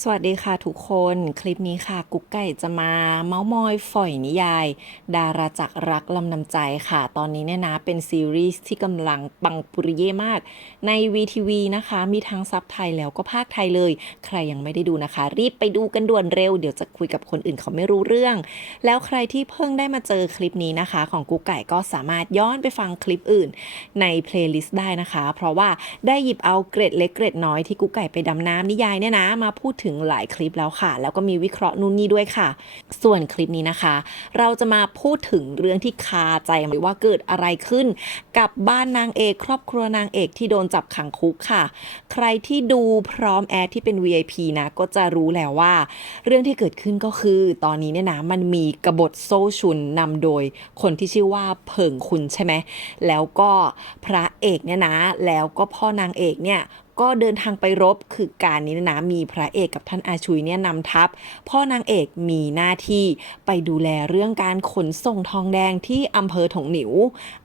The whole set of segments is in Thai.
สวัสดีค่ะทุกคนคลิปนี้ค่ะ กุ๊กไก่จะมาเมาส์มอยฝอยนิยาย ดาราจักรรักลำนำใจค่ะ ตอนนี้เนี่ยนะเป็นซีรีส์ที่กำลังปังปุริเย่มาก ใน VTV นะคะ มีทั้งซับไทยแล้วก็ภาคไทยเลย ใครยังไม่ได้ดูนะคะ รีบไปดูกันด่วนเร็ว เดี๋ยวจะคุยกับคนอื่นเขาไม่รู้เรื่อง แล้วใครที่เพิ่งได้มาเจอคลิปนี้นะคะ ของกุ๊กไก่ก็สามารถย้อนไปฟังคลิปอื่น ในเพลย์ลิสต์ได้นะคะ เพราะว่าได้หยิบเอาเกร็ดเล็กเกร็ดน้อยที่กุ๊กไก่ไปดำน้ำนิยายเนี่ยนะมาพูดถึงหลายคลิปแล้วค่ะ แล้วก็มีวิเคราะห์นู่นนี่ด้วยค่ะ ส่วนคลิปนี้นะคะ เราจะมาพูดถึงเรื่องที่คาใจหรือว่าเกิดอะไรขึ้น กับบ้านนางเอก ครอบครัวนางเอกที่โดนจับขังคุกค่ะ ใครที่ดูพร้อมแอดที่เป็น VIP นะก็จะรู้แล้วว่า เรื่องที่เกิดขึ้นก็คือตอนนี้เนี่ยนะมันมีกบฏโซ่ชุนนำโดยคนที่ชื่อว่าเผิงคุณใช่ไหมแล้วก็พระเอกเนี่ยนะ แล้วก็พ่อนางเอกเนี่ย ก็เดินทางไปรบคือการนี้นะมีพระเอกกับท่านอาชุยเนี่ยนำทัพ พ่อนางเอกมีหน้าที่ไปดูแลเรื่องการขนส่งทองแดงที่อำเภอถงหนิว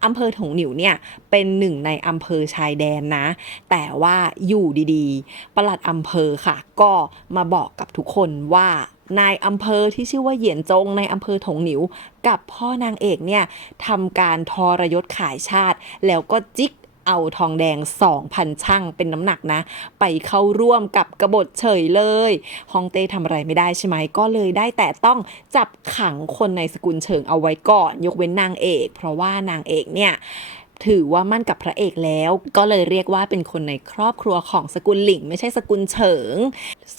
อำเภอถงหนิวเนี่ยเป็นหนึ่งในอำเภอชายแดนนะ แต่ว่าอยู่ดีๆ ประหลัดอำเภอค่ะ ก็มาบอกกับทุกคนว่านายอำเภอที่ชื่อว่าเหยียนจงในอำเภอถงหนิว กับพ่อนางเอกเนี่ยทำการทรยศขายชาติ แล้วก็จิก เอาทองแดง 2,000 ช่างเป็นน้ำหนักนะ ไปเข้าร่วมกับกบฏเฉยเลยฮองเต้ทำอะไรไม่ได้ใช่ไหมก็เลยได้แต่ต้องจับขังคนในสกุลเฉิงเอาไว้ก่อน ยกเว้นนางเอก เพราะว่านางเอกเนี่ย ถือว่ามั่นกับพระเอกแล้ว ก็เลยเรียกว่าเป็นคนในครอบครัวของสกุลหลิง ไม่ใช่สกุลเฉิง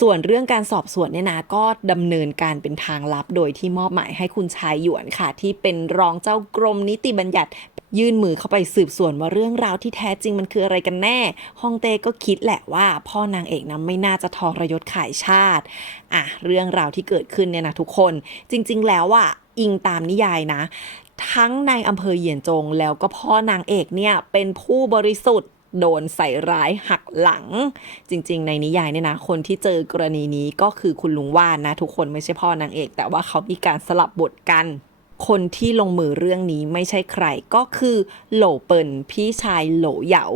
ส่วนเรื่องการสอบสวนเนี่ยนะก็ดำเนินการเป็นทางลับ โดยที่มอบหมายให้คุณชายหยวนค่ะ ที่เป็นรองเจ้ากรมนิติบัญญัติยื่นมือเข้าไปสืบสวนว่าเรื่องราวที่แท้จริงมันคืออะไรกันแน่ ฮองเต้ก็คิดแหละว่า พ่อนางเอกนะไม่น่าจะทรยศขายชาติ อะ เรื่องราวที่เกิดขึ้นเนี่ยนะทุกคน จริง ๆ แล้วอะอิงตามนิยายนะ ทั้งในอำเภอเหยียนจง แล้วก็พ่อนางเอกเนี่ยเป็นผู้บริสุทธิ์โดนใส่ร้ายหักหลัง จริง ๆ ในนิยายเนี่ยนะ คนที่เจอกรณีนี้ก็คือคุณลุงว่านนะ ทุกคนไม่ใช่พ่อนางเอก แต่ว่าเขามีการสลับบทกัน คนที่ลงมือเรื่องนี้ไม่ใช่ใครก็คือโหลเปินพี่ชายโหลเหยา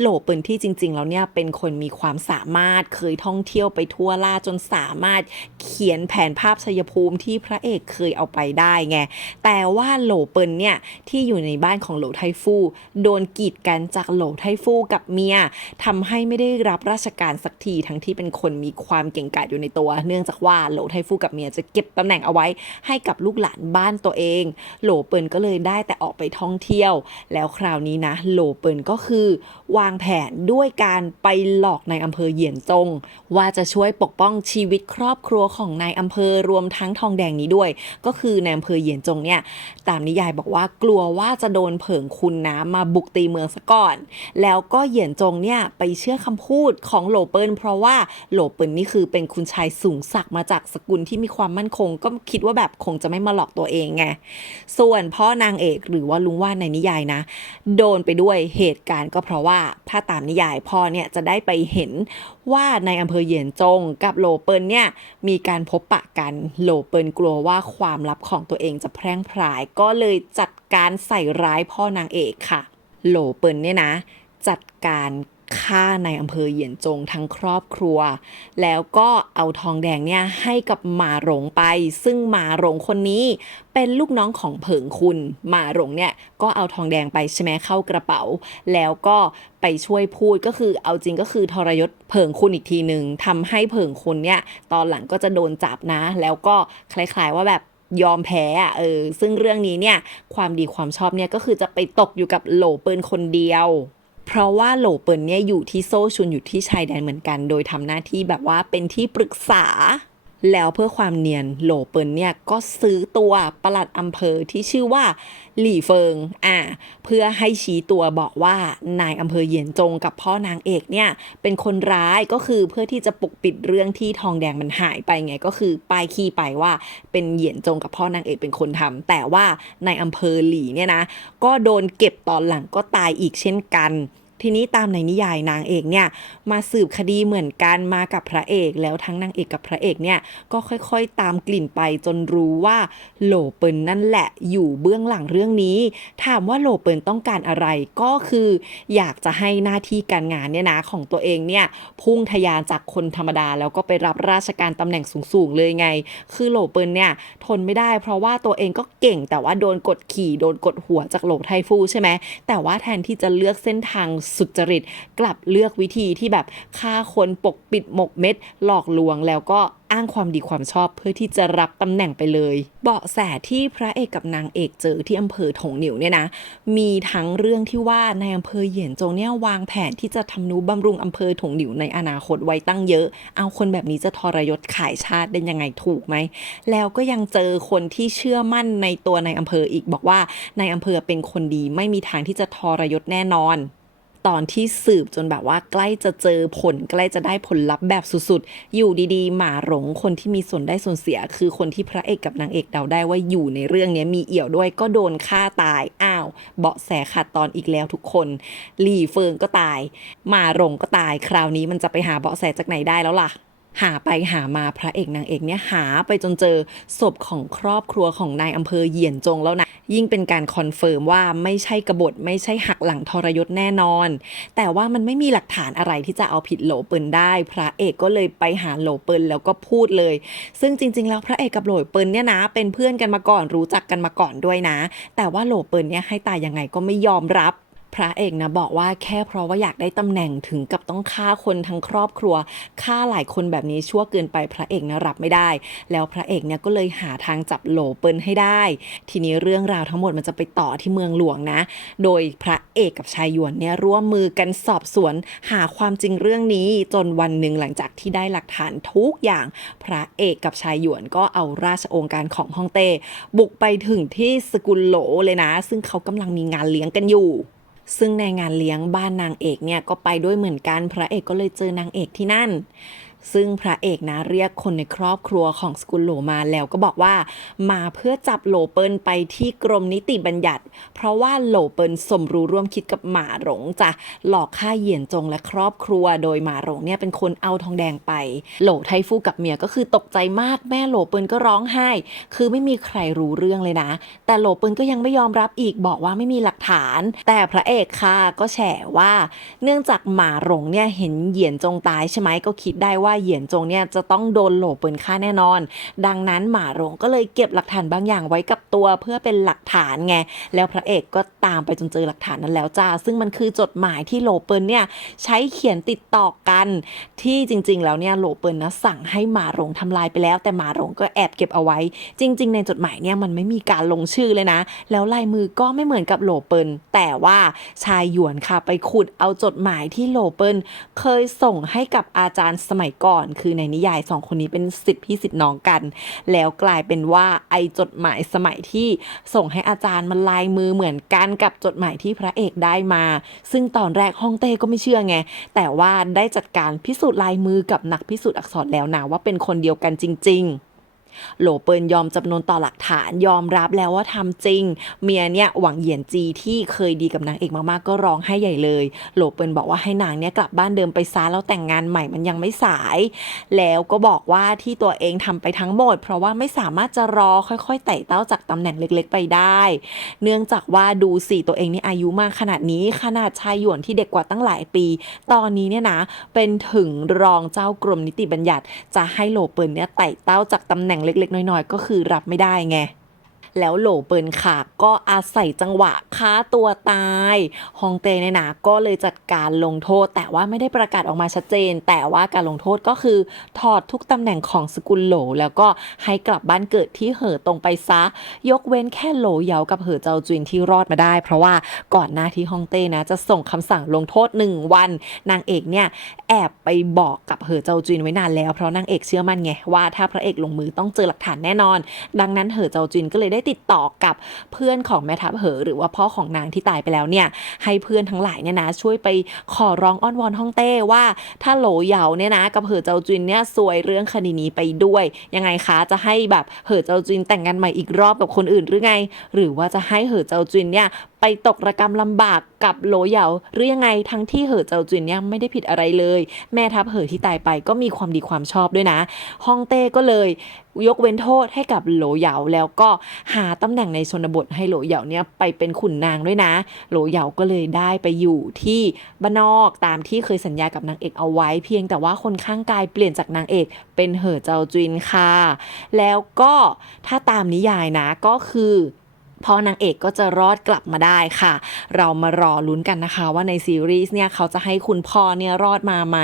โหลเปินที่จริง ๆ แล้วเนี่ยเป็นคนมีความสามารถเคยท่องเที่ยวไปทั่วล่าจนสามารถเขียนแผนภาพชัยภูมิที่พระเอกเคยเอาไปได้ไงแต่ว่าโหลเปินเนี่ยที่อยู่ในบ้านของโหลไทฟู่โดนกีดกันจากโหลไทฟู่กับเมียทำให้ไม่ได้รับราชการสักทีทั้งที่เป็นคนมีความเก่งกาจอยู่ในตัว เนื่องจากว่าโหลไทฟู่กับเมียจะเก็บตำแหน่งเอาไว้ให้กับลูกหลานบ้านตัวเอง โหลเปินก็เลยได้แต่ออกไปท่องเที่ยว แล้วคราวนี้นะ โหลเปินก็คือ วางแผนด้วยการไปหลอกในอำเภอเหยียนจง ว่าจะช่วยปกป้องชีวิตครอบครัวของนายอำเภอรวมทั้งทองแดงนี้ด้วย ก็คือในอำเภอเหยียนจงเนี่ยตามนิยายบอกว่ากลัวว่าจะโดนเผิงคุณนะมาบุกตีเมืองซะก่อน แล้วก็เหยียนจงเนี่ยไปเชื่อคำพูดของโหลเปินเพราะว่าโหลเปินนี่คือเป็นคุณชายสูงศักดิ์มาจากสกุลที่มีความมั่นคง ก็คิดว่าแบบคงจะไม่มาหลอกตัวเองไงส่วนพ่อนางเอกหรือว่าลุงว่านในนิยายนะ โดนไปด้วยเหตุการณ์ก็เพราะว่าถ้าตามนิยายพ่อเนี่ยจะได้ไปเห็นว่าในอำเภอเหยียนจงกับโลเปินเนี่ยมีการพบปะกันโลเปินกลัวว่าความลับของตัวเองจะแพร่งพราย ก็เลยจัดการใส่ร้ายพ่อนางเอกค่ะ โลเปินเนี่ยนะ จัดการ ฆ่าในอำเภอเหยียนจงทั้งครอบครัว แล้วก็เอาทองแดงเนี่ยให้กับหมาหลงไป ซึ่งหมาหลงคนนี้เป็นลูกน้องของเผิงคุณหมาหลงเนี่ยก็เอาทองแดงไปใช่ไหมเข้ากระเป๋า แล้วก็ไปช่วยพูดก็คือเอาจริงก็คือทรยศเผิงคุณอีกทีหนึ่งทำให้เผิงคุณเนี่ยตอนหลังก็จะโดนจับนะ แล้วก็คล้ายๆว่าแบบยอมแพ้อะเออซึ่งเรื่องนี้เนี่ยความดีความชอบเนี่ยก็คือจะไปตกอยู่กับโหลเปินคนเดียว เพราะว่าโหลเปินเนี่ยอยู่ที่โซชุนอยู่ที่ชายแดนเหมือนกัน โดยทำหน้าที่แบบว่าเป็นที่ปรึกษา แล้วเพื่อความเนียนโหลเปินเนี่ยก็ซื้อตัวประหลัดอำเภอที่ชื่อว่าหลี่เฟิงอ่าเพื่อให้ชี้ตัวบอกว่านายอำเภอเหยียนจงกับพ่อนางเอกเนี่ยเป็นคนร้ายก็คือเพื่อที่จะปกปิดเรื่องที่ทองแดงมันหายไปไงก็คือป้ายขี้ไปว่าเป็นเหยียนจงกับพ่อนางเอกเป็นคนทำแต่ว่าในอำเภอหลี่เนี่ยนะก็โดนเก็บตอนหลังก็ตายอีกเช่นกัน ทีนี้ตามในนิยายนางเอกเนี่ยมาสืบคดีเหมือนกันมากับพระเอกแล้วทั้งนางเอกกับพระเอกเนี่ยก็ค่อยๆ ตามกลิ่นไปจนรู้ว่าโหลเปิลนั่นแหละอยู่เบื้องหลังเรื่องนี้ ถามว่าโหลเปิลต้องการอะไรก็คืออยากจะให้หน้าที่การงานเนี่ยนะของตัวเองเนี่ยพุ่งทะยานจากคนธรรมดาแล้วก็ไปรับราชการตำแหน่งสูงๆเลยไง คือโหลเปิลเนี่ยทนไม่ได้ เพราะว่าตัวเองก็เก่งแต่ว่าโดนกดขี่โดนกดหัวจากโหลไทฟูใช่ไหมแต่ว่าแทนที่จะเลือกเส้นทางสุจริต กลับเลือกวิธีที่แบบฆ่าคนปกปิดหมกเม็ด หลอกลวงแล้วก็อ้างความดีความชอบเพื่อที่จะรับตำแหน่งไปเลย เบาะแสที่พระเอกกับนางเอกเจอที่อำเภอถงหนิวเนี่ยนะ มีทั้งเรื่องที่ว่าในอำเภอเหยียนจงเนี่ยวางแผนที่จะทำนุบำรุงอำเภอถงหนิวในอนาคตไว้ตั้งเยอะ เอาคนแบบนี้จะทรยศขายชาติได้ยังไงถูกไหม แล้วก็ยังเจอคนที่เชื่อมั่นในตัวในอำเภออีกบอกว่าในอำเภอเป็นคนดีไม่มีทางที่จะทรยศแน่นอน ตอนที่สืบจนแบบว่าใกล้จะเจอผลใกล้จะได้ผลลัพธ์แบบสุดๆ อยู่ดีๆ หมาหลงคนที่มีส่วนได้ส่วนเสีย คือคนที่พระเอกกับนางเอกเดาได้ว่าอยู่ในเรื่องนี้มีเอี่ยวด้วยก็โดนฆ่าตายอ้าว เบาะแสขาดตอนอีกแล้วทุกคนหลี่เฟิงก็ตายหมาหลงก็ตายคราวนี้มันจะไปหาเบาะแสจากไหนได้แล้วล่ะ หาไปหามาพระเอกนางเอกเนี่ยหาไปจนเจอศพของครอบครัวของนายอำเภอเหยียนจงแล้วนะ ยิ่งเป็นการคอนเฟิร์มว่าไม่ใช่กบฏไม่ใช่หักหลังทรยศแน่นอน แต่ว่ามันไม่มีหลักฐานอะไรที่จะเอาผิดโหลเปิลได้ พระเอกก็เลยไปหาโหลเปิลแล้วก็พูดเลย ซึ่งจริง ๆ แล้วพระเอกกับโหลเปิลเนี่ยนะ เป็นเพื่อนกันมาก่อนรู้จักกันมาก่อนด้วยนะ แต่ว่าโหลเปิลเนี่ยให้ตายยังไงก็ไม่ยอมรับ พระเอกนะบอกว่าแค่เพราะว่าอยากได้ตำแหน่งถึงกับต้องฆ่าคนทั้งครอบครัวฆ่าหลายคนแบบนี้ชั่วเกินไปพระเอกนะรับไม่ได้ แล้วพระเอกเนี่ยก็เลยหาทางจับโหลเปิลให้ได้ ทีนี้เรื่องราวทั้งหมดมันจะไปต่อที่เมืองหลวงนะ โดยพระเอกกับชายหยวนเนี่ยร่วมมือกันสอบสวนหาความจริงเรื่องนี้จนวันหนึ่งหลังจากที่ได้หลักฐานทุกอย่าง พระเอกกับชายหยวนก็เอาราชองการของฮ่องเต้บุกไปถึงที่สกุลโหลเลยนะ ซึ่งเขากำลังมีงานเลี้ยงกันอยู่ ซึ่งในงานเลี้ยงบ้านนางเอกเนี่ยก็ไปด้วยเหมือนกันพระเอกก็เลยเจอนางเอกที่นั่น ซึ่งพระเอกนะเรียกคนในครอบครัวของสกุลโหลมาแล้วก็บอกว่า มาเพื่อจับโหลเปิลไปที่กรมนิติบัญญัติ เพราะว่าโหลเปิลสมรู้ร่วมคิดกับหมาหลงจะหลอกฆ่าเหยียนจงและครอบครัว โดยหมาหลงเนี่ยเป็นคนเอาทองแดงไป โหลไทฟูกับเมียก็คือตกใจมากแม่โหลเปิลก็ร้องไห้ คือไม่มีใครรู้เรื่องเลยนะ แต่โหลเปิลก็ยังไม่ยอมรับอีกบอกว่าไม่มีหลักฐาน แต่พระเอกค่ะก็แฉว่า เนื่องจากหมาหลงเนี่ยเห็นเหยียนจงตายใช่ไหมก็คิดได้ว่า่าเหยียนจงเนี่ยจะต้องโดนโหลเปิลฆ่าแน่นอน ดังนั้นหมาหลงก็เลยเก็บหลักฐานบางอย่างไว้กับตัวเพื่อเป็นหลักฐานไง แล้วพระเอกก็ตามไปจนเจอหลักฐานนั้นแล้วจ้า ซึ่งมันคือจดหมายที่โหลเปิลเนี่ยใช้เขียนติดต่อกัน ที่จริง ๆ แล้วเนี่ยโหลเปิลนะสั่งให้หมาหลงทำลายไปแล้ว แต่หมาหลงก็แอบเก็บเอาไว้ จริง ๆ ในจดหมายเนี่ยมันไม่มีการลงชื่อเลยนะ แล้วลายมือก็ไม่เหมือนกับโหลเปิลแต่ว่าชายหยวนค่ะไปขุดเอาจดหมายที่โหลเปิลเคยส่งให้กับอาจารย์สมัยก่อน คือในนิยายสองคนนี้เป็นสิทธิพี่สิทธิน้องกัน แล้วกลายเป็นว่าไอจดหมายสมัยที่ส่งให้อาจารย์มันลายมือเหมือนกันกับจดหมายที่พระเอกได้มา ซึ่งตอนแรกฮ่องเต้ก็ไม่เชื่อไง แต่ว่าได้จัดการพิสูจน์ลายมือกับนักพิสูจน์อักษรแล้วนะว่าเป็นคนเดียวกันจริง ๆ โหลเปิลยอมจำนวนต่อหลักฐานยอมรับแล้วว่าทำจริง เมียเนี่ยหวังเหยียนจีที่เคยดีกับนางเอกมากๆก็ร้องให้ใหญ่เลย โหลเปิลบอกว่าให้นางเนี่ยกลับบ้านเดิมไปซาแล้วแต่งงานใหม่มันยังไม่สาย แล้วก็บอกว่าที่ตัวเองทำไปทั้งหมด เพราะว่าไม่สามารถจะรอค่อยๆไต่เต้าจากตำแหน่งเล็กๆ ไปได้ เนื่องจากว่าดูสิตัวเองนี่อายุมากขนาดนี้ขนาดชายหยวนที่เด็กกว่าตั้งหลายปี ตอนนี้เนี่ยนะเป็นถึงรองเจ้ากรมนิติบัญญัติ จะให้โหลเปิลเนี่ยไต่เต้าจากตำแหน่งเล็กๆ น้อยๆ ก็คือรับไม่ได้ไง แล้วโหลเปิลค่ะก็อาศัยจังหวะค้าตัวตายฮองเต้เนี่ยนะก็เลยจัดการลงโทษ แต่ว่าไม่ได้ประกาศออกมาชัดเจน แต่ว่าการลงโทษก็คือถอดทุกตำแหน่งของสกุลโหล แล้วก็ให้กลับบ้านเกิดที่เหอตรงไปซะ ยกเว้นแค่โหลเหยากับเหอเจ้าจุนที่รอดมาได้ เพราะว่าก่อนหน้าที่ฮองเต้นะจะส่งคำสั่งลงโทษ1วัน นางเอกเนี่ยแอบไปบอกกับเหอเจ้าจุนไว้นานแล้วเพราะนางเอกเชื่อมั่นไงว่าถ้าพระเอกลงมือต้องเจอหลักฐานแน่นอน ดังนั้นเหอเจ้าจุนก็เลยได้ติดต่อกับเพื่อนของแม่ทัพเหอหรือว่าพ่อของนางที่ตายไปแล้วเนี่ยให้เพื่อนทั้งหลายเนี่ยนะช่วยไปขอร้องอ้อนวอนฮ่องเต้ว่า ถ้าโหลเหยาเนี่ยนะกับเหอเจ้าจุนเนี่ยซวยเรื่องคดีนี้ไปด้วย ยังไงคะจะให้แบบเหอเจ้าจุนแต่งงานใหม่อีกรอบกับคนอื่นหรือไง หรือว่าจะให้เหอเจ้าจุนเนี่ย ไปตกระกรรมลำบากกับโหลเหยาหรือยังไงทั้งที่เหอเจ้าจุนเนี่ยไม่ได้ผิดอะไรเลย แม่ทัพเหอที่ตายไปก็มีความดีความชอบด้วยนะฮ่องเต้ก็เลยยกเว้นโทษให้กับโหลเหยาแล้วก็หาตำแหน่งในชนบทให้โหลเหยาเนี่ยไปเป็นขุนนางด้วยนะ โหลเหยาก็เลยได้ไปอยู่ที่บ้านนอกตามที่เคยสัญญากับนางเอกเอาไว้ เพียงแต่ว่าคนข้างกายเปลี่ยนจากนางเอกเป็นเหอเจ้าจินค่ะ แล้วก็ถ้าตามนิยายนะก็คือ พ่อนางเอกก็จะรอดกลับมาได้ค่ะ เรามารอลุ้นกันนะคะ ว่าในซีรีส์เนี่ยเขาจะให้คุณพ่อเนี่ยรอดมาไหม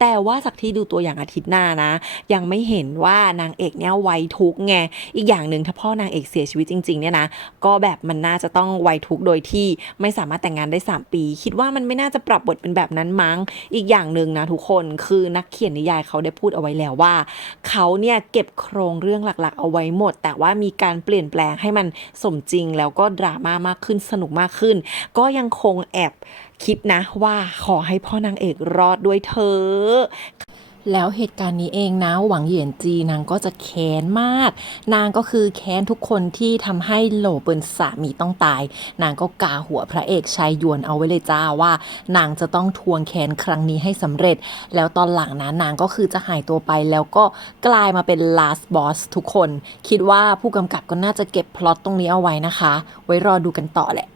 แต่ว่าจากที่ดูตัวอย่างอาทิตย์หน้านะ ยังไม่เห็นว่านางเอกเนี่ยไวทุกไง อีกอย่างหนึ่งถ้าพ่อนางเอกเสียชีวิตจริงๆเนี่ยนะ ก็แบบมันน่าจะต้องไวทุกโดยที่ไม่สามารถแต่งงานได้ 3 ปี คิดว่ามันไม่น่าจะปรับบทเป็นแบบนั้นมั้ง อีกอย่างหนึ่งนะทุกคนคือนักเขียนนิยายเขาได้พูดเอาไว้แล้วว่า เขาเนี่ยเก็บโครงเรื่องหลักๆ เอาไว้หมด แต่ว่ามีการเปลี่ยนแปลงให้มันสมจริง แล้วก็ดราม่ามากขึ้นสนุกมากขึ้น ก็ยังคงแอบคิดนะว่าขอให้พ่อนางเอกรอดด้วยเธอ แล้วเหตุการณ์นี้เองนะหวังเหยียนจีนางก็จะแค้นมาก นางก็คือแค้นทุกคนที่ทำให้โหลเปินสามีต้องตาย นางก็กาหัวพระเอกชายยวนเอาไว้เลยจ้าว่า นางจะต้องทวงแค้นครั้งนี้ให้สำเร็จ แล้วตอนหลังนะนางก็คือจะหายตัวไปแล้วก็กลายมาเป็น last boss ทุกคน คิดว่าผู้กำกับก็น่าจะเก็บพล็อตตรงนี้เอาไว้นะคะ ไว้รอดูกันต่อแหละ